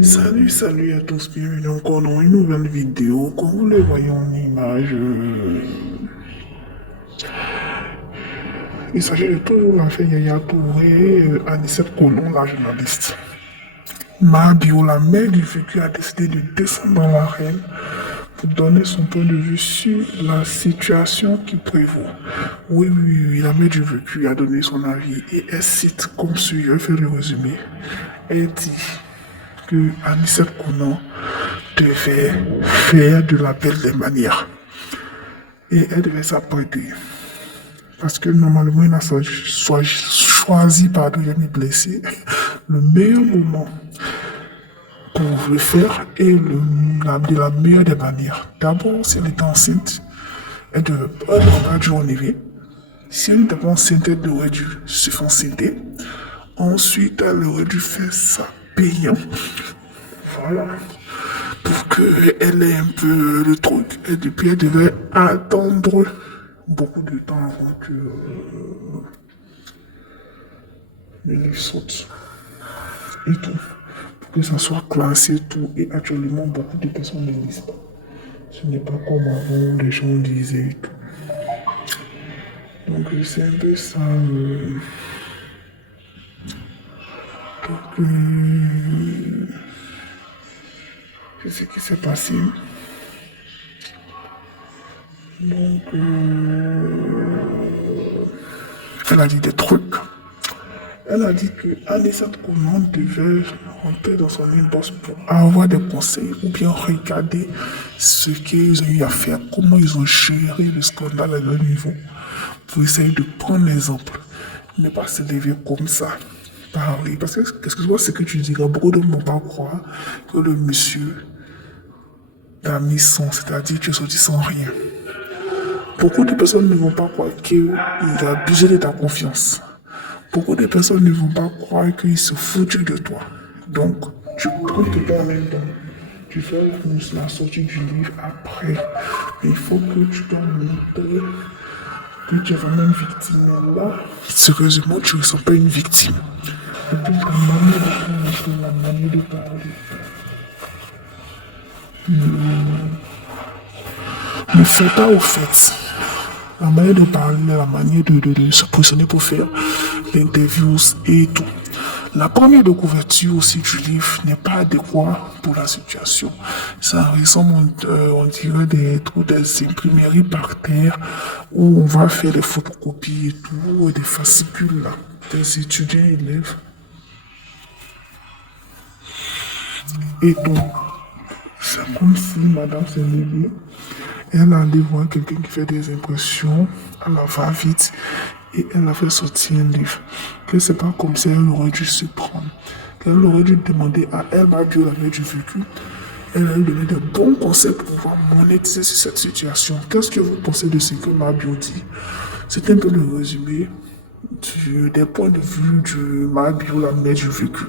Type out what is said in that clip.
Salut à tous, bienvenue encore dans une nouvelle vidéo. Comme vous le voyez en image, il s'agit de toujours l'affaire Yaya Touré, Anicette Konon, la journaliste. Mabio, la mère du vécu, a décidé de descendre dans l'arène pour donner son point de vue sur la situation qui prévaut. Oui, la mère du vécu a donné son avis et elle cite comme suit, je vais faire le résumé. Elle dit que Anicette Konan devait faire de la belle des manières et elle devait s'apprêter. Parce que normalement, il a choisi, pardon, il est blessé, le meilleur moment pour le faire et de la meilleure des manières. D'abord, si elle était enceinte, elle ne devait pas dû enlever. Si elle n'était pas enceinte, elle aurait dû se faire enceinte. Ensuite, elle aurait dû faire ça payant. Voilà. Pour qu'elle ait un peu le truc. Et depuis, elle devait attendre beaucoup de temps avant que le livre saute. Et tout. Pour que ça soit classé tout. Et actuellement, beaucoup de personnes ne lisent pas. Ce n'est pas comme avant, les gens disaient et tout. Donc, c'est un peu ça. Donc, c'est ce qui s'est passé. Donc, elle a dit des trucs. Elle a dit que Anicette Konan devait rentrer dans son inbox pour avoir des conseils ou bien regarder ce qu'ils ont eu à faire, comment ils ont géré le scandale à leur niveau, pour essayer de prendre l'exemple. Ne pas se lever comme ça, parler. Parce que, excuse-moi, ce que tu diras, beaucoup de ne vont pas croire que le monsieur t'a mis sans, c'est-à-dire que tu es sorti sans rien. Beaucoup de personnes ne vont pas croire qu'il a abusé de ta confiance. Beaucoup de personnes ne vont pas croire qu'il se foutu de toi. Donc, tu prends tes temps en même temps. Tu fais la sortie du livre après. Mais il faut que tu dois montrer que tu es vraiment une victime. Et là, sérieusement, tu ne ressens pas une victime. Et puis, la manière de parler. Ne fais pas au fait. La manière de parler, la manière de se positionner pour faire l'interview et tout. La première de couverture aussi du livre n'est pas adéquate pour la situation. Ça ressemble, on dirait, des imprimeries par terre où on va faire des photocopies et tout, et des fascicules là, des étudiants et élèves. Et donc, c'est comme si madame s'est levée. Elle allait voir quelqu'un qui fait des impressions, elle la va vite et elle a fait sortir un livre. Que c'est pas comme ça, elle aurait dû se prendre. Elle aurait dû demander à elle, Dieu, la mère du vécu. Elle a donné de bons conseils pour pouvoir monétiser sur cette situation. Qu'est-ce que vous pensez de ce que Mabio dit? C'est un peu le résumé des points de vue de Mabio, la mère du vécu.